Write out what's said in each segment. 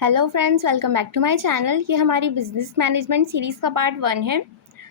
Hello friends, welcome back to my channel. ये हमारी business management series का part 1 है।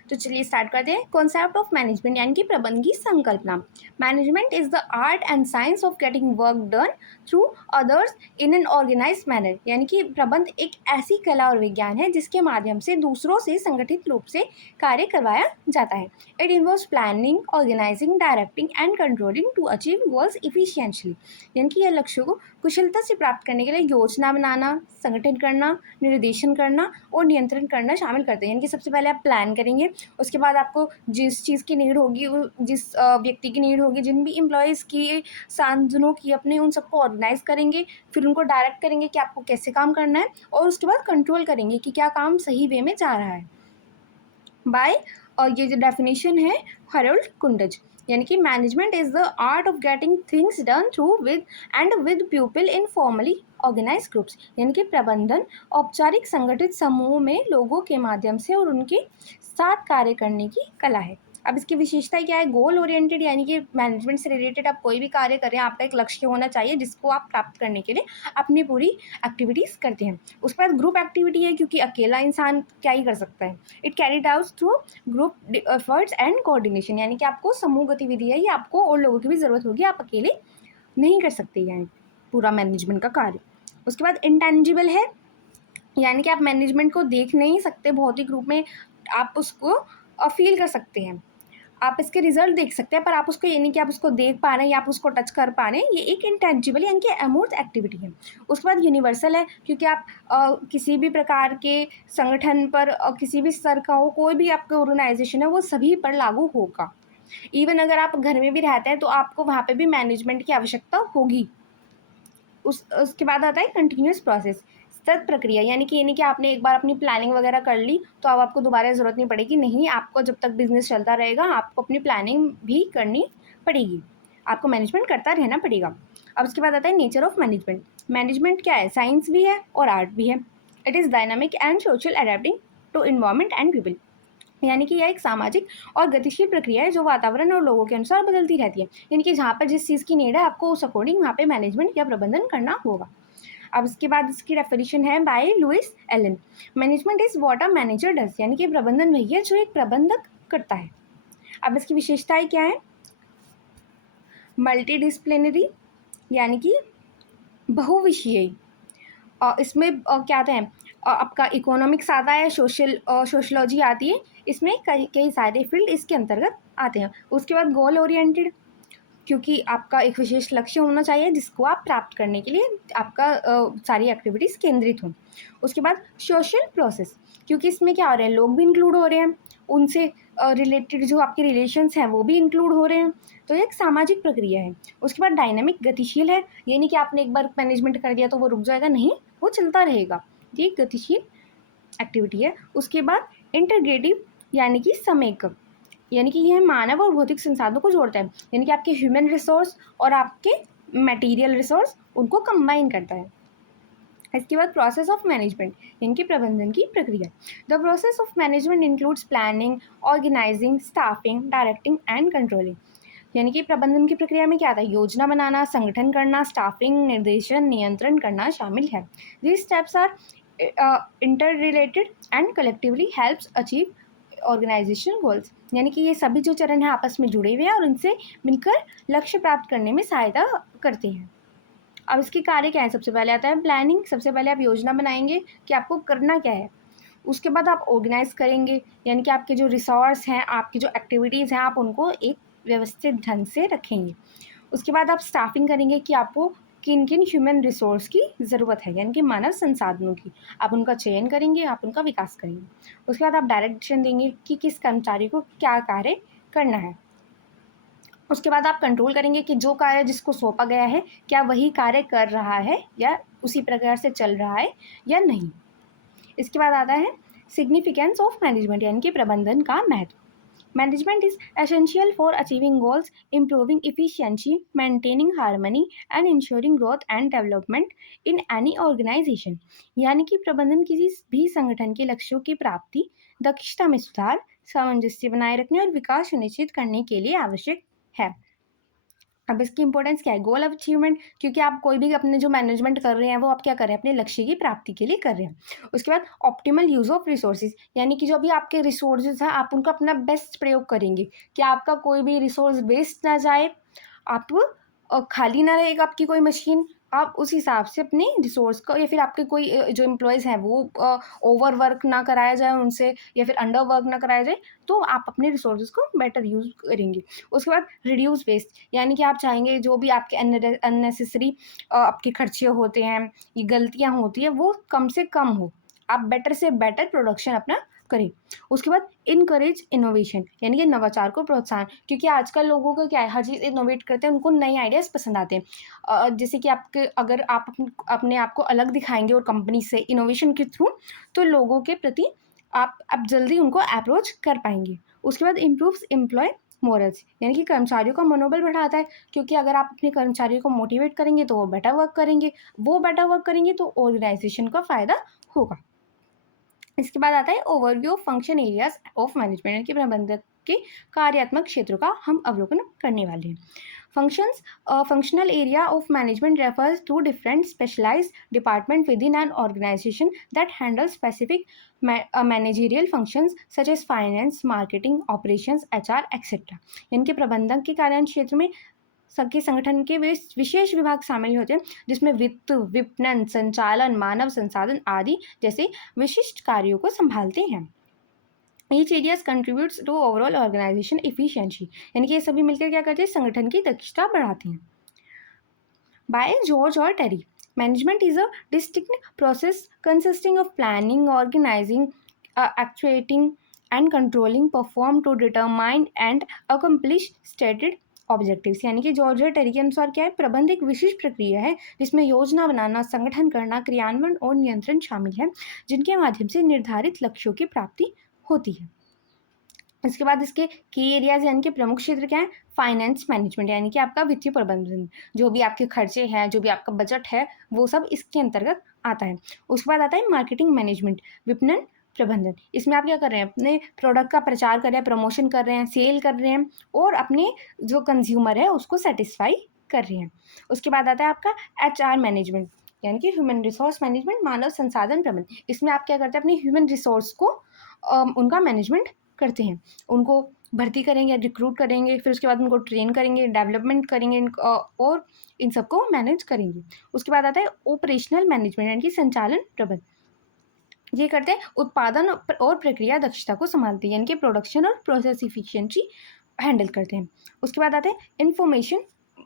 तो चलिए स्टार्ट करते हैं। कॉन्सेप्ट ऑफ मैनेजमेंट यानी कि प्रबंधन की संकल्पना। Management is the art and science of getting work done through others in an organize manner. यानी कि प्रबंध एक ऐसी कला और विज्ञान है जिसके माध्यम से दूसरों से संगठित रूप से कार्य करवाया जाता है। It involves planning, organizing, directing and controlling to achieve goals efficiently. यानी कि यह लक्ष्यों को कुशलता से प्राप्त करने के लिए योजना बनाना, संगठन करना, निर्देशन करना और नियंत्रण करना शामिल करते हैं। यानी कि सबसे पहले आप प्लान करेंगे, उसके बाद आपको जिस चीज़ की नीड होगी, जिस व्यक्ति की नीड होगी, जिन भी एम्प्लॉयज़ की, साधनों की अपने, उन सबको ऑर्गेनाइज करेंगे, फिर उनको डायरेक्ट करेंगे कि आपको कैसे काम करना है, और उसके बाद कंट्रोल करेंगे कि क्या काम सही वे में जा रहा है। बाय ये जो डेफिनेशन है हरोल्ड कुंडज, यानी कि management is the art of getting things done through with people in formally organize groups. यानी कि प्रबंधन औपचारिक संगठित समूहों में लोगों के माध्यम से और उनके साथ कार्य करने की कला है। अब इसकी विशेषता क्या है? गोल ओरिएंटेड, यानी कि मैनेजमेंट से रिलेटेड आप कोई भी कार्य करें, आपका एक लक्ष्य होना चाहिए जिसको आप प्राप्त करने के लिए अपनी पूरी एक्टिविटीज़ करते हैं। उसके बाद ग्रुप एक्टिविटी है, क्योंकि अकेला इंसान क्या ही कर सकता है। It carried out through group efforts and coordination, यानी कि आपको समूह गतिविधि है, ये आपको और लोगों की भी ज़रूरत होगी, आप अकेले नहीं कर सकते यानी पूरा मैनेजमेंट का कार्य। उसके बाद इंटेंजिबल है, यानी कि आप मैनेजमेंट को देख नहीं सकते भौतिक रूप में, आप उसको फील कर सकते हैं, आप इसके रिजल्ट देख सकते हैं, पर आप उसको, ये नहीं कि आप उसको देख पा रहे हैं या आप उसको टच कर पा रहे हैं। ये एक इंटेंजिबल यानी कि अमूर्त एक्टिविटी है। उसके बाद यूनिवर्सल है, क्योंकि आप किसी भी प्रकार के संगठन पर, किसी भी स्तर का हो, कोई भी आपका ऑर्गेनाइजेशन है, वो सभी पर लागू होगा। इवन अगर आप घर में भी रहते हैं तो आपको वहाँ पे भी मैनेजमेंट की आवश्यकता होगी। उसके बाद आता है कंटिन्यूस प्रोसेस, सतत प्रक्रिया, यानी कि आपने एक बार अपनी प्लानिंग वगैरह कर ली तो अब आपको दोबारा ज़रूरत नहीं पड़ेगी। नहीं, आपको जब तक बिजनेस चलता रहेगा आपको अपनी प्लानिंग भी करनी पड़ेगी, आपको मैनेजमेंट करता रहना पड़ेगा। अब उसके बाद आता है नेचर ऑफ मैनेजमेंट। मैनेजमेंट क्या है? साइंस भी है और आर्ट भी है। It is dynamic and social, adapting to environment and people. यानी कि यह एक सामाजिक और गतिशील प्रक्रिया है जो वातावरण और लोगों के अनुसार बदलती रहती है। यानी कि जहाँ पर जिस चीज़ की नीड है आपको उस अकॉर्डिंग वहाँ पे मैनेजमेंट या प्रबंधन करना होगा। अब इसके बाद इसकी डेफिनेशन है by Louis Allen. Management is what a manager does, यानी कि प्रबंधन वही है जो एक प्रबंधक करता है। अब इसकी विशेषताएं क्या है? मल्टी डिसिप्लिनरी, यानी कि बहुविषयी। इसमें क्या आते हैं? आपका इकोनॉमिक्स आता है, सोशलॉजी आती है, इसमें कई कई सारे फील्ड इसके अंतर्गत आते हैं। उसके बाद गोल ओरिएंटेड, क्योंकि आपका एक विशेष लक्ष्य होना चाहिए जिसको आप प्राप्त करने के लिए आपका सारी एक्टिविटीज़ केंद्रित हों। उसके बाद सोशल प्रोसेस, क्योंकि इसमें क्या हो रहे हैं, लोग भी इंक्लूड हो रहे हैं, उनसे रिलेटेड जो आपके रिलेशंस हैं वो भी इंक्लूड हो रहे हैं, तो ये एक सामाजिक प्रक्रिया है। उसके बाद डायनामिक, गतिशील है, ये नहीं कि आपने एक बार मैनेजमेंट कर दिया तो वो रुक जाएगा, नहीं, वो चलता रहेगा, ये एक गतिशील एक्टिविटी है। उसके बाद इंटीग्रेटिव, यानी कि समेकक, यानी कि यह मानव और भौतिक संसाधनों को जोड़ता है, यानी कि आपके ह्यूमन रिसोर्स और आपके मटेरियल रिसोर्स, उनको कंबाइन करता है। इसके बाद प्रोसेस ऑफ मैनेजमेंट, यानी कि प्रबंधन की प्रक्रिया। The process of management includes planning, organizing, staffing, directing and controlling. यानी कि प्रबंधन की प्रक्रिया में क्या आता है? योजना बनाना, संगठन करना, स्टाफिंग, निर्देशन, नियंत्रण करना शामिल है। These steps are interrelated and collectively helps achieve organization goals, यानी कि ये सभी जो चरण हैं आपस में जुड़े हुए हैं और उनसे मिलकर लक्ष्य प्राप्त करने में सहायता करते हैं। अब इसके कार्य क्या है? सबसे पहले आता है प्लानिंग। सबसे पहले आप योजना बनाएंगे कि आपको करना क्या है। उसके बाद आप ऑर्गेनाइज करेंगे, यानी कि आपके जो रिसोर्स हैं, आपकी जो एक्टिविटीज़ हैं, आप उनको एक व्यवस्थित ढंग से रखेंगे। उसके बाद आप स्टाफिंग करेंगे कि आपको किन किन ह्यूमन रिसोर्स की ज़रूरत है, यानी कि मानव संसाधनों की, आप उनका चयन करेंगे, आप उनका विकास करेंगे। उसके बाद आप डायरेक्शन देंगे कि किस कर्मचारी को क्या कार्य करना है। उसके बाद आप कंट्रोल करेंगे कि जो कार्य जिसको सौंपा गया है क्या वही कार्य कर रहा है या उसी प्रकार से चल रहा है या नहीं। इसके बाद आता है सिग्निफिकेंस ऑफ मैनेजमेंट, यानी कि प्रबंधन का महत्व। Management is essential for achieving goals, improving efficiency, maintaining harmony and ensuring growth and development in any organization. यानी कि प्रबंधन किसी भी संगठन के लक्ष्यों की प्राप्ति, दक्षता में सुधार, सामंजस्य बनाए रखने और विकास सुनिश्चित करने के लिए आवश्यक है। अब इसकी इंपॉर्टेंस क्या है, गोल अचीवमेंट, क्योंकि आप कोई भी अपने जो मैनेजमेंट कर रहे हैं वो आप क्या कर रहे हैं, अपने लक्ष्य की प्राप्ति के लिए कर रहे हैं। उसके बाद ऑप्टिमल यूज ऑफ रिसोर्सेज, यानी कि जो भी आपके रिसोर्सेज हैं आप उनका अपना बेस्ट प्रयोग करेंगे कि आपका कोई भी रिसोर्स वेस्ट ना जाए, आप खाली ना रहेगा आपकी कोई मशीन, आप उस हिसाब से अपने रिसोर्स को, या फिर आपके कोई जो एम्प्लॉयज़ हैं वो ओवर वर्क ना कराया जाए उनसे, या फिर अंडर वर्क ना कराया जाए, तो आप अपने रिसोर्सेज को बेटर यूज़ करेंगे। उसके बाद रिड्यूस वेस्ट, यानी कि आप चाहेंगे जो भी आपके अननेसेसरी आपके खर्चे होते हैं, ये गलतियाँ होती हैं, वो कम से कम हो, आप बेटर से बेटर प्रोडक्शन अपना करें। उसके बाद इनकरेज इनोवेशन, यानी कि नवाचार को प्रोत्साहन, क्योंकि आजकल लोगों का क्या है, हर चीज़ इनोवेट करते हैं, उनको नए आइडियाज़ पसंद आते हैं। जैसे कि आपके अगर आप अपने आप को अलग दिखाएंगे और कंपनी से इनोवेशन के थ्रू, तो लोगों के प्रति आप जल्दी उनको अप्रोच कर पाएंगे। उसके बाद इम्प्रूव्स एम्प्लॉय मोरल्स, यानी कि कर्मचारियों का मनोबल बढ़ाता है, क्योंकि अगर आप अपने कर्मचारियों को मोटिवेट करेंगे तो वो बेटर वर्क करेंगे, वो बेटर वर्क करेंगे तो ऑर्गेनाइजेशन का फ़ायदा होगा। इसके बाद आता है overview of function areas of management, यानी कि प्रबंधक के कार्यात्मक क्षेत्रों का हम अवलोकन करने वाले हैं। Functions functional area of management refers to different specialized department within an organization that handle specific managerial functions such as finance, marketing, operations, HR etcetera, यानी कि प्रबंधक के कार्य क्षेत्र में सबके संगठन के विशेष विभाग शामिल होते हैं, जिसमें वित्त, विपणन, संचालन, मानव संसाधन आदि जैसे विशिष्ट कार्यों को संभालते हैं। Each areas contributes to overall organization efficiency, यानी कि ये सभी मिलकर क्या करते हैं, संगठन की दक्षता बढ़ाते हैं। बाय जॉर्ज और Terry, management is a distinct process consisting of planning, organizing, actuating and controlling perform to determine and accomplish stated objectives, यानी कि जॉर्ज और टेरी के अनुसार क्या है, प्रबंध एक विशिष्ट प्रक्रिया है जिसमें योजना बनाना, संगठन करना, क्रियान्वयन और नियंत्रण शामिल है, जिनके माध्यम से निर्धारित लक्ष्यों की प्राप्ति होती है। इसके बाद इसके की एरियाज यानी कि प्रमुख क्षेत्र क्या है, फाइनेंस मैनेजमेंट, यानी कि आपका वित्तीय प्रबंधन, जो भी आपके खर्चे हैं, जो भी आपका बजट है, वो सब इसके अंतर्गत आता है। उसके बाद आता है मार्केटिंग मैनेजमेंट, विपणन प्रबंधन, इसमें आप क्या कर रहे हैं, अपने प्रोडक्ट का प्रचार कर रहे हैं, प्रमोशन कर रहे हैं, सेल कर रहे हैं और अपने जो कंज्यूमर है उसको सेटिस्फाई कर रहे हैं। उसके बाद आता है आपका एचआर मैनेजमेंट, यानी कि ह्यूमन रिसोर्स मैनेजमेंट, मानव संसाधन प्रबंधन, इसमें आप क्या करते हैं, अपने ह्यूमन रिसोर्स को उनका मैनेजमेंट करते हैं, उनको भर्ती करेंगे, रिक्रूट करेंगे, फिर उसके बाद उनको ट्रेन करेंगे, डेवलपमेंट करेंगे और इन सबको मैनेज करेंगे। उसके बाद आता है ऑपरेशनल मैनेजमेंट, यानी कि संचालन प्रबंधन, ये करते हैं उत्पादन और प्रक्रिया दक्षता को संभालते हैं, यानी कि प्रोडक्शन और प्रोसेस इफिशिएंसी हैंडल करते हैं। उसके बाद आते हैं इंफॉर्मेशन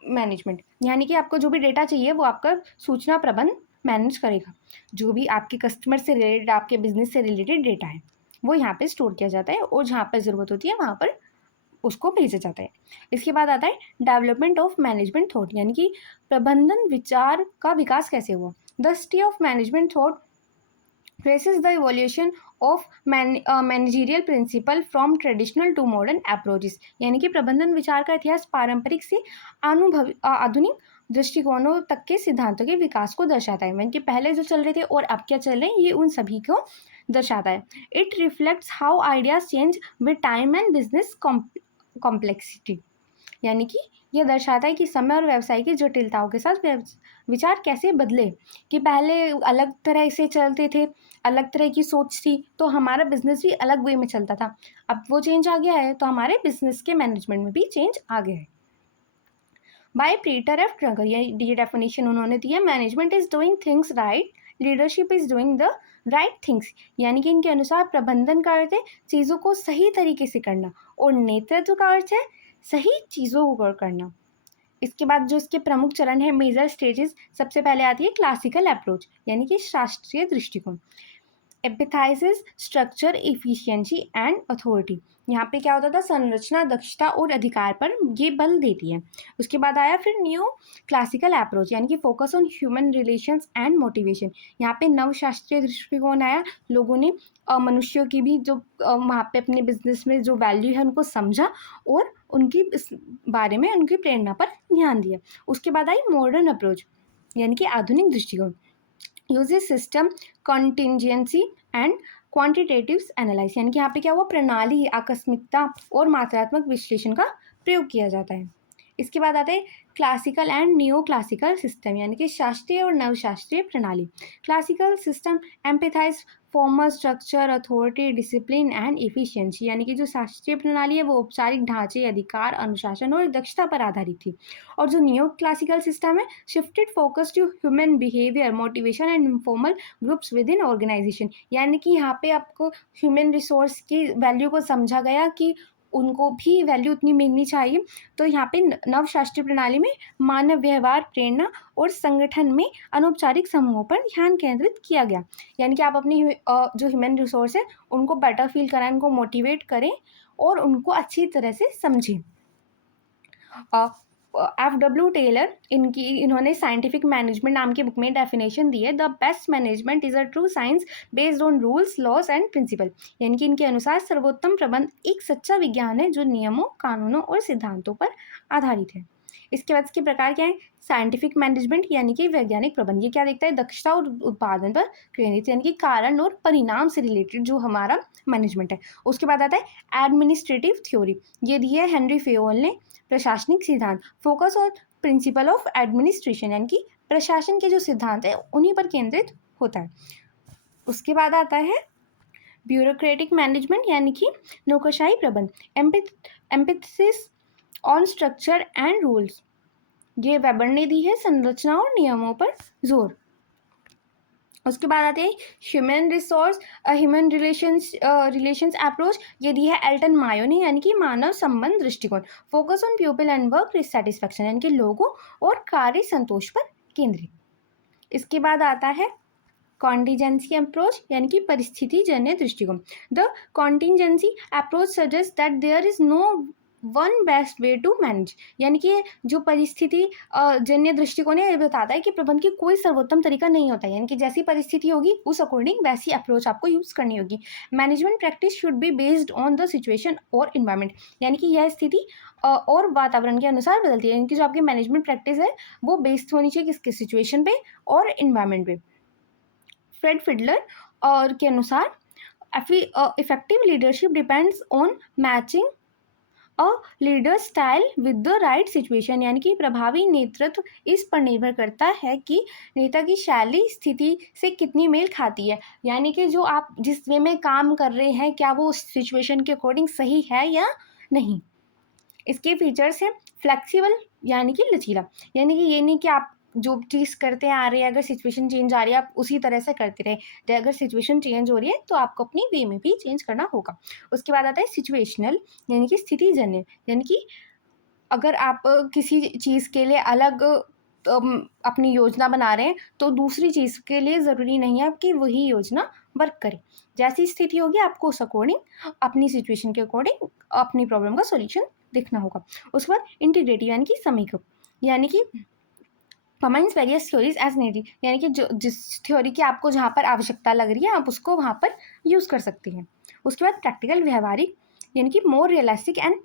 मैनेजमेंट, यानी कि आपको जो भी डेटा चाहिए वो आपका सूचना प्रबंध मैनेज करेगा, जो भी आपके कस्टमर से रिलेटेड, आपके बिजनेस से रिलेटेड डेटा है वो यहाँ पे स्टोर किया जाता है और जहाँ पर ज़रूरत होती है वहाँ पर उसको भेजा जाता है। इसके बाद आता है डेवलपमेंट ऑफ मैनेजमेंट थॉट, यानी कि प्रबंधन विचार का विकास कैसे हुआ। The study of management thought traces the evolution of managerial principle from traditional to modern approaches, यानी कि प्रबंधन विचार का इतिहास पारंपरिक से आधुनिक दृष्टिकोणों तक के सिद्धांतों के विकास को दर्शाता है, यानी कि पहले जो चल रहे थे और अब क्या चल रहे हैं ये उन सभी को दर्शाता है। It reflects how ideas change with time and business complexity, यानी कि यह दर्शाता है कि समय और व्यवसाय की जटिलताओं के साथ विचार कैसे बदले, कि पहले अलग तरह से चलते थे, अलग तरह की सोच थी, तो हमारा बिजनेस भी अलग वे में चलता था, अब वो चेंज आ गया है तो हमारे बिजनेस के मैनेजमेंट में भी चेंज आ गया है। बाय पीटर एफ ड्रगर, ये डेफिनेशन उन्होंने दिया, management is doing things right, leadership is doing the right things, यानी कि इनके अनुसार प्रबंधन का अर्थ है चीज़ों को सही तरीके से करना और नेतृत्व का अर्थ है सही चीज़ों को करना। इसके बाद जो इसके प्रमुख चरण है, मेजर स्टेजेस, सबसे पहले आती है क्लासिकल अप्रोच, यानी कि शास्त्रीय दृष्टिकोण, एम्पैथाइजेस स्ट्रक्चर, इफिशिएंसी एंड अथॉरिटी, यहाँ पे क्या होता था, संरचना, दक्षता और अधिकार पर ये बल देती है। उसके बाद आया फिर न्यू क्लासिकल अप्रोच, यानी कि focus on human relations and motivation, यहाँ पे नवशास्त्रीय दृष्टिकोण आया, लोगों ने मनुष्यों की भी जो वहाँ पे अपने बिजनेस में जो वैल्यू है उनको समझा और उनकी इस बारे में उनकी प्रेरणा पर ध्यान दिया। उसके बाद आई मॉडर्न अप्रोच, यानी कि आधुनिक दृष्टिकोण, uses system, contingency and quantitatives analyse, यानी कि यहाँ पे क्या हुआ, प्रणाली, आकस्मिकता और मात्रात्मक विश्लेषण का प्रयोग किया जाता है। इसके बाद आते हैं classical and new classical system, यानी कि शास्त्रीय और नवशास्त्रीय प्रणाली। Classical system empathise formal structure, authority, discipline and efficiency, यानी कि जो शास्त्रीय प्रणाली है वो औपचारिक ढांचे, अधिकार, अनुशासन और दक्षता पर आधारित थी। और जो न्यू क्लासिकल सिस्टम है shifted focus to human behaviour, motivation and informal groups within organization, यानी कि यहाँ पे आपको ह्यूमन रिसोर्स की वैल्यू को समझा गया कि उनको भी वैल्यू उतनी मिलनी चाहिए। तो यहाँ पे नवशास्त्रीय प्रणाली में मानव व्यवहार, प्रेरणा और संगठन में अनौपचारिक समूहों पर ध्यान केंद्रित किया गया, यानी कि आप अपनी जो ह्यूमन रिसोर्स है उनको बेटर फील कराएं, उनको मोटिवेट करें और उनको अच्छी तरह से समझें। F.W. टेलर इन्होंने साइंटिफिक मैनेजमेंट नाम की बुक में डेफिनेशन दी है, the best management is a true science based on rules, laws and principle, यानी कि इनके अनुसार सर्वोत्तम प्रबंध एक सच्चा विज्ञान है जो नियमों, कानूनों और सिद्धांतों पर आधारित है। इसके बाद इसके प्रकार क्या है? साइंटिफिक मैनेजमेंट यानी कि वैज्ञानिक प्रबंध, ये क्या देखता है? दक्षता और उत्पादन पर केंद्रित, यानी कि कारण और परिणाम से रिलेटेड जो हमारा मैनेजमेंट है। उसके बाद आता है एडमिनिस्ट्रेटिव थ्योरी, ये दी है हेनरी फेयोल ने। प्रशासनिक सिद्धांत, फोकस और प्रिंसिपल ऑफ एडमिनिस्ट्रेशन, यानी कि प्रशासन के जो सिद्धांत है उन्हीं पर केंद्रित होता है। उसके बाद आता है ब्यूरोक्रेटिक मैनेजमेंट, यानी कि नौकरशाही प्रबंध, एम्पैथिस ऑन स्ट्रक्चर एंड रूल्स, ये वेबर ने दी है संरचना और नियमों पर जोर। उसके बाद आते हैं human resource human relations approach, ये दी है एल्टन मायो ने, यानी कि मानव संबंध दृष्टिकोण, focus on people and work satisfaction, यानी कि लोगों और कार्य संतोष पर केंद्रित। इसके बाद आता है कॉन्टिजेंसी अप्रोच, यानी कि परिस्थिति जन्य दृष्टिकोण, the contingency approach suggest that there is no one best way to manage, यानी कि जो परिस्थिति जन्य दृष्टिकोण है ये बताता है कि प्रबंध की कोई सर्वोत्तम तरीका नहीं होता है, यानी कि जैसी परिस्थिति होगी उस अकॉर्डिंग वैसी अप्रोच आपको यूज़ करनी होगी। Management practice should be based on the situation और इन्वायरमेंट, यानी कि यह स्थिति और वातावरण के अनुसार बदलती है, यानी कि जो आपकी मैनेजमेंट प्रैक्टिस है वो बेस्ड होनी चाहिए किसके? सिचुएशन पे और इन्वायरमेंट पे। फ्रेड फिडलर और के अनुसार effective leadership depends on matching a leader style with the right situation, यानी कि प्रभावी नेतृत्व इस पर निर्भर करता है कि नेता की शैली स्थिति से कितनी मेल खाती है, यानी कि जो आप जिस वे में काम कर रहे हैं क्या वो उस सिचुएशन के अकॉर्डिंग सही है या नहीं। इसके फीचर्स हैं फ्लेक्सिबल, यानी कि लचीला, यानी कि ये नहीं कि आप जो चीज़ करते आ रहे हैं अगर सिचुएशन चेंज आ रही है आप उसी तरह से करते रहे, अगर सिचुएशन चेंज हो रही है तो आपको अपनी वे में भी चेंज करना होगा। उसके बाद आता है सिचुएशनल, यानी कि स्थितिजन्य, यानी कि अगर आप किसी चीज़ के लिए अलग अपनी योजना बना रहे हैं तो दूसरी चीज़ के लिए ज़रूरी नहीं है आपकी वही योजना वर्क करे, जैसी स्थिति होगी आपको उस अकॉर्डिंग अपनी सिचुएशन के अकॉर्डिंग अपनी प्रॉब्लम का सॉल्यूशन देखना होगा। उसके बाद इंटीग्रेटिव, यानी कि समीकरण, यानी कि comments various theories as needed, यानी कि जो जिस थ्योरी की आपको जहाँ पर आवश्यकता लग रही है आप उसको वहाँ पर यूज़ कर सकते हैं। उसके बाद प्रैक्टिकल, व्यवहारिक, यानी कि more realistic and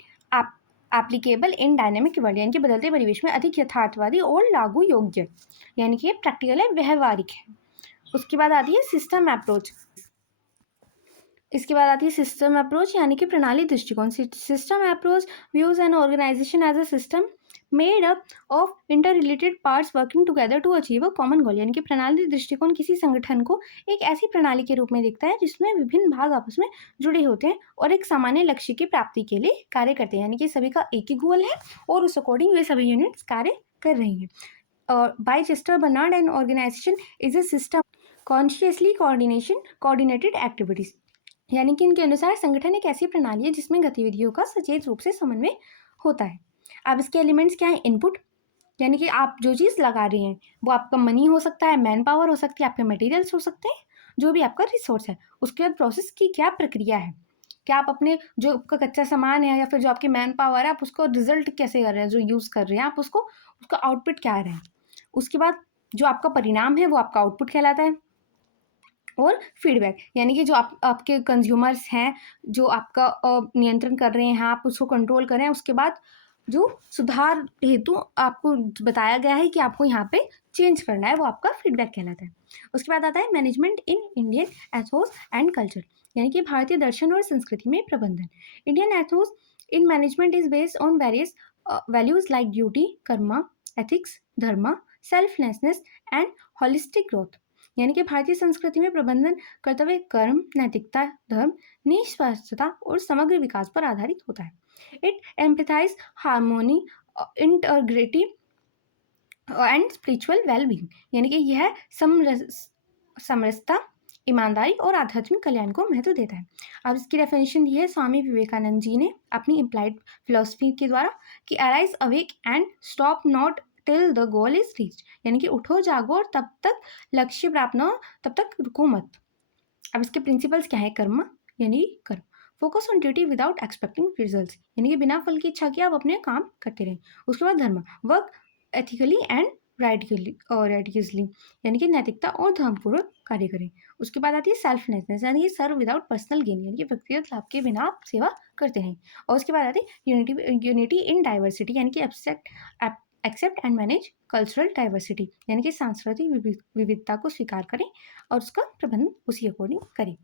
applicable in dynamic world, यानी कि बदलते परिवेश में अधिक यथार्थवादी और लागू योग्य, यानी कि प्रैक्टिकल है, व्यवहारिक है। उसके बाद आती है सिस्टम अप्रोच, इसके बाद आती है सिस्टम अप्रोच, यानी कि प्रणाली दृष्टिकोण। System approach views an organization as a system made up of interrelated parts working together to achieve a common goal, यानी कि प्रणाली दृष्टिकोण किसी संगठन को एक ऐसी प्रणाली के रूप में दिखता है जिसमें विभिन्न भाग आपस में जुड़े होते हैं और एक सामान्य लक्ष्य की प्राप्ति के लिए कार्य करते हैं, यानी कि सभी का एक ही गोल है और उस अकॉर्डिंग वे सभी यूनिट्स कार्य कर रही हैं। और by Chester Barnard an organization is a system consciously coordinated activities, यानी कि इनके अनुसार संगठन एक ऐसी प्रणाली है जिसमें गतिविधियों का सचेत रूप से समन्वय होता है। अब इसके एलिमेंट्स क्या है? इनपुट, यानी कि आप जो चीज़ लगा रही हैं वो आपका मनी हो सकता है, मैन पावर हो सकती है, आपके मटेरियल्स हो सकते हैं, जो भी आपका रिसोर्स है। उसके बाद प्रोसेस की क्या प्रक्रिया है, क्या आप अपने जो आपका कच्चा सामान है या फिर जो आपकी मैन पावर है आप उसको रिजल्ट कैसे कर रहे हैं, जो यूज़ कर रहे हैं आप उसको उसका आउटपुट क्या आ रहा है। उसके बाद जो आपका परिणाम है वो आपका आउटपुट कहलाता है। और फीडबैक, यानी कि जो आपके कंज्यूमर्स हैं जो आपका नियंत्रण कर रहे हैं, आप उसको कंट्रोल कर रहे हैं, उसके बाद जो सुधार हेतु आपको बताया गया है कि आपको यहाँ पे चेंज करना है वो आपका फीडबैक कहलाता है। उसके बाद आता है management in Indian Athos and culture, यानी कि भारतीय दर्शन और संस्कृति में प्रबंधन। Indian Athos in management is based on various values like duty, Karma, ethics, Dharma, selflessness and holistic growth. यानी कि भारतीय संस्कृति में प्रबंधन कर्तव्य कर्म, नैतिकता, धर्म, निस्वार्थता और समग्र विकास पर आधारित होता है। It emphasize harmony, integrity and spiritual wellbeing. यानी कि यह समरसता, ईमानदारी और आध्यात्मिक कल्याण को महत्व देता है। अब इसकी डेफिनेशन दी है स्वामी विवेकानंद जी ने अपनी इम्प्लाइड फिलोसफी के द्वारा कि arise awake and stop not till the goal is reach. यानी कि उठो जागो और तब तक लक्ष्य प्राप्त न हो तब तक रुको मत। अब इसके प्रिंसिपल्स क्या है? कर्म यानी कर्म, focus on duty without expecting results, यानी कि बिना फल की इच्छा के आप अपने काम करते रहें। उसके बाद धर्म, वर्क एथिकली एंड राइटियसली, यानी कि नैतिकता और धर्मपूर्वक कार्य करें। उसके बाद आती है सेल्फलेसनेस, यानी कि सर्व विदाउट पर्सनल गेन, यानी कि व्यक्तिगत लाभ के बिना आप सेवा करते रहें। और उसके बाद आती है यूनिटी इन डाइवर्सिटी, यानी कि accept and manage cultural diversity, यानी कि सांस्कृतिक विविधता को स्वीकार करें और उसका प्रबंधन उसी अकॉर्डिंग करें।